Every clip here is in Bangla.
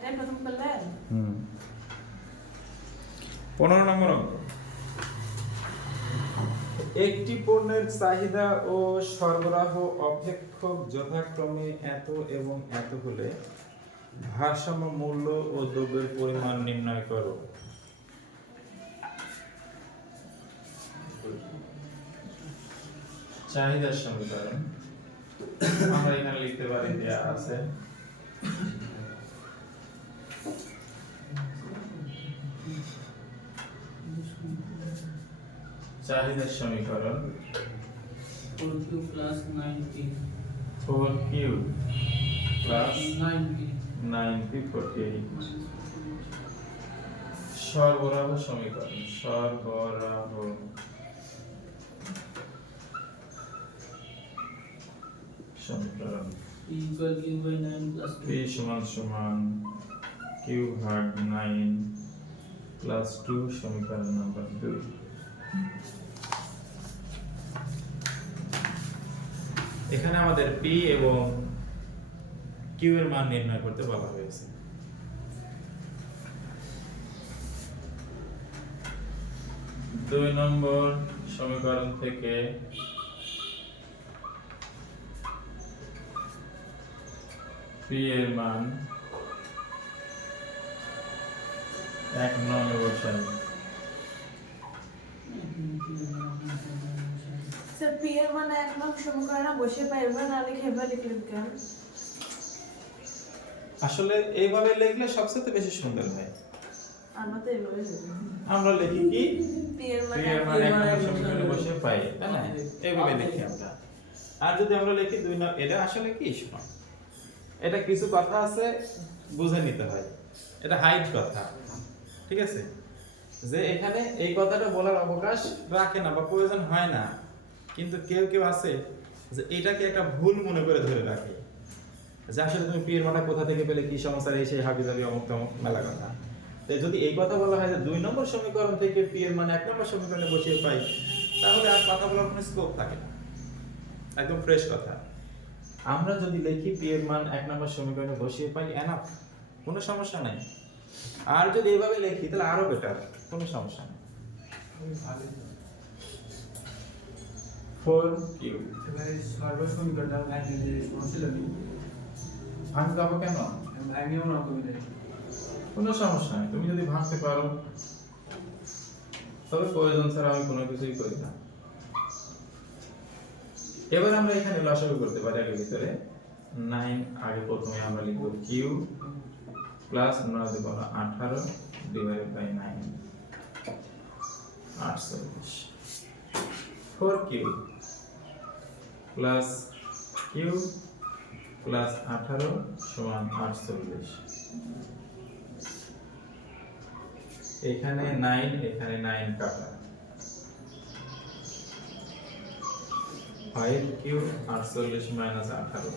একটাই প্রথম করলেন। 15 নম্বর অঙ্ক। একটি পণ্যের চাহিদা ও সরবরাহ অপেক্ষক যথাক্রমে এত এবং এত হলে ভারসাম্য মূল্য ও দ্রব্যের পরিমাণ নির্ণয় করো। চাহিদার সমীকরণ আমরা এখানে লিখতে পারি দেয়া আছে চাহিদার সমীকরণ 4q plus 9p 4q plus 9p 9p 48 সরবরাহ সমীকরণ সরবরাহ সমীকরণ p equal q by 9 plus p সমান সমান q ভাগ 9 প্লাস 2 সমীকরণ নাম্বার 2। এখানে আমাদের p এবং q এর মান নির্ণয় করতে বলা হয়েছে। দুই নম্বর সমীকরণ থেকে p এর মান 1 নং বসাই। স্যার পি এর মান 1 নং সমীকরণে বসে পাইবে না লিখে এবার লিখলেন কেন? আসলে এইভাবে লিখলে সবচেয়ে বেশি সুন্দর হয়। আমরা তো এইভাবে লিখি। আমরা লিখি কি পি এর মান p এর মান 1 নং সমীকরণে বসে পাই, তাই না? এইভাবে লিখি আমরা। আর যদি আমরা লিখি 2 নং, এটা আসলে কি শোনো, এটা কিছু কথা আছে বুঝে নিতে হয়, এটা হাইট কথা, ঠিক আছে? যে এখানে এই কথাটা বলার অবকাশ রাখে না বা প্রয়োজন হয় না, কিন্তু কেউ কেউ আছে যে এটাকে একটা ভুল মনে করে ধরে রাখে যে আসলে তুমি পি এর মানটা কোথা থেকে পেলে, কি সমস্যা এই সেই হাবিজাবি অমুক তমুক মেলা কথা। তো যদি এই কথা বলা হয় যে 2 নম্বর সমীকরণ থেকে পি এর মান 1 নম্বর সমীকরণে বসিয়ে পাই, তাহলে আর কথা বলার কোনো স্কোপ থাকে না, একদম ফ্রেশ কথা। আমরা যদি লিখি পি এর মান 1 নম্বর সমীকরণে বসিয়ে পাই, এনাফ, কোনো সমস্যা নাই। আর যদি এইভাবে লিখি তাহলে আরো বেটার, কোনো সমস্যা নেই। 4q এবারে সর্বসমীকরণটা ভাঙতে যে সমস্যা নেই, ভাঙতে হবে কেন? ভাঙেও না কবিতা কোনো সমস্যা নেই, তুমি যদি ভাঙতে পারো, তবে প্রয়োজন ছাড়া আমি কোনো কিছুই করি না। এবার আমরা এখানে লসাগু করতে পারি। আগে ভিতরে 9 আগে প্রথমে আমরা লিখব q প্লাস 9 দেব 18 divided by 9 48 4q plus q plus 18 সমান 48। এখানে 9 এখানে 9 কাটা, 5q 48 মাইনাস 18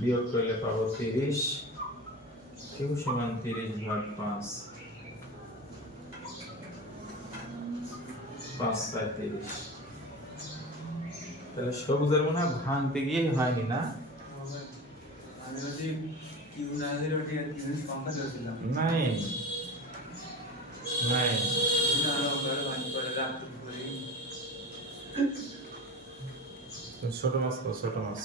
বিয়োগ করলে পাবো 30, q সমান 30 ভাগ 5, 5 বাই 30। তাহলে সবুজের মনে হয় ভাঙতে গিয়ে হয়নি না? আমি যদি কিউ না দিলে ওটি জিনিস সংখ্যা দিয়েছিলাম 9 9 না আমরা ভাঙি করে রাখতে পারি। তুমি ছোট মাছ খাও, ছোট মাছ।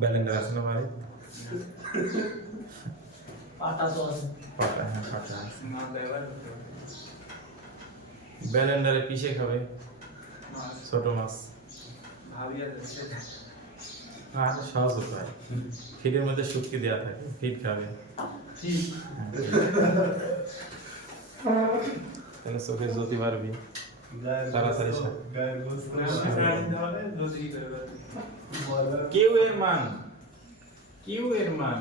ব্যালেন্ডার আছে না বাড়ি? পাটা তো আছে পাটা, হ্যাঁ পাটা আছে। না ব্যবহার করতে হবে ব্যালেন্ডারে পিষে খাবে মাছ ছোট মাছ। ভাবি আছে সেটা আর সহজ উপায়, ফিডের মধ্যে শুটকি দেওয়া থাকে, ফিড খাবে। ঠিক হ্যাঁ, তাহলে চোখে জ্যোতি পারবি তাড়াতাড়ি সব। গায়ের গোস করে তাহলে যদি করে কিউ এর মান, কিউ এর মান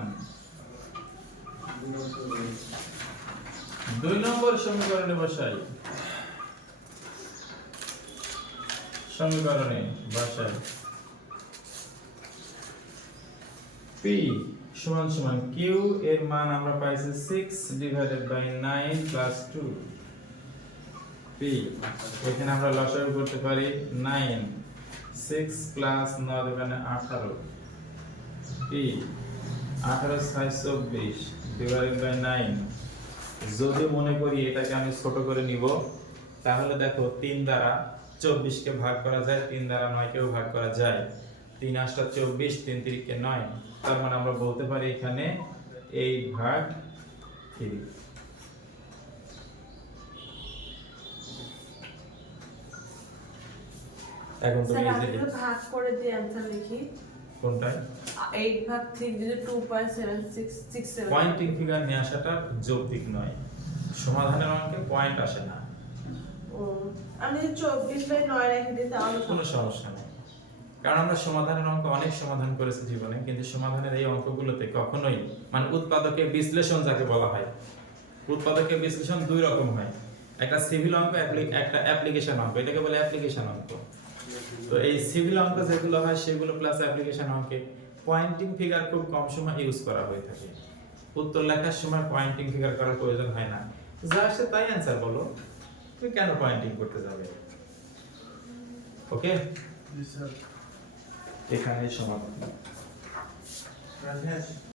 2 নম্বর সমীকরণে বসাই, সমীকরণে বসাই p সমান সমান কিউ এর মান আমরা পাইছি 6 ডিভাইডেড বাই 9 প্লাস 2 পি এখানে আমরা লসাগু করতে পারি 9 6 প্লাস 9 এখানে 18 পি 18 6 24 ডিভাইডেড বাই 9 যদি মনে করি এটাকে আমি ছোট করে নিব তাহলে দেখো 3 দ্বারা 24 কে ভাগ করা যায় 3 দ্বারা 9 কেও ভাগ করা যায় 3 8 24 3 3 কে 9 তার মানে আমরা বলতে পারি এখানে 8 ভাগ 3 এখন তুমি স্যার আমি ইজিলি যদি ভাগ করে দিয়ে অ্যানসার লিখি কোনটায় 8 ভাগ 3 যদি 2.7667 পয়েন্টিং ফিগার নিয়ে আসাটা যৌক্তিক নয় সমাধানের অঙ্কে পয়েন্ট আসে না ও আমি যদি 24/9 রেখে দিই তাহলে কোনো সমস্যা নেই কারণ আমরা সমাধানের অঙ্ক অনেক সমাধান করেছি জীবনে কিন্তু সমাধানের এই অঙ্কগুলোতে কখনোই মানে উৎপাদকের বিশ্লেষণ যাকে বলা হয় উৎপাদকের বিশ্লেষণ দুই রকম হয় একটা সিভিল অঙ্ক একটা অ্যাপ্লিকেশন অঙ্ক এটাকে বলে অ্যাপ্লিকেশন অঙ্ক তো এই সিভিল অঙ্ক যেগুলো হয় সেগুলো প্লাস অ্যাপ্লিকেশন অঙ্কে পয়েন্টিং ফিগার খুব কম সময় ইউজ করা হয়ে থাকে উত্তর লেখার সময় পয়েন্টিং ফিগার করার প্রয়োজন হয় না যা আসে তাই অ্যানসার বলো তুমি কেন পয়েন্টিং করতে যাবে ওকে জি স্যার এখানেই সমাধান রাজেশ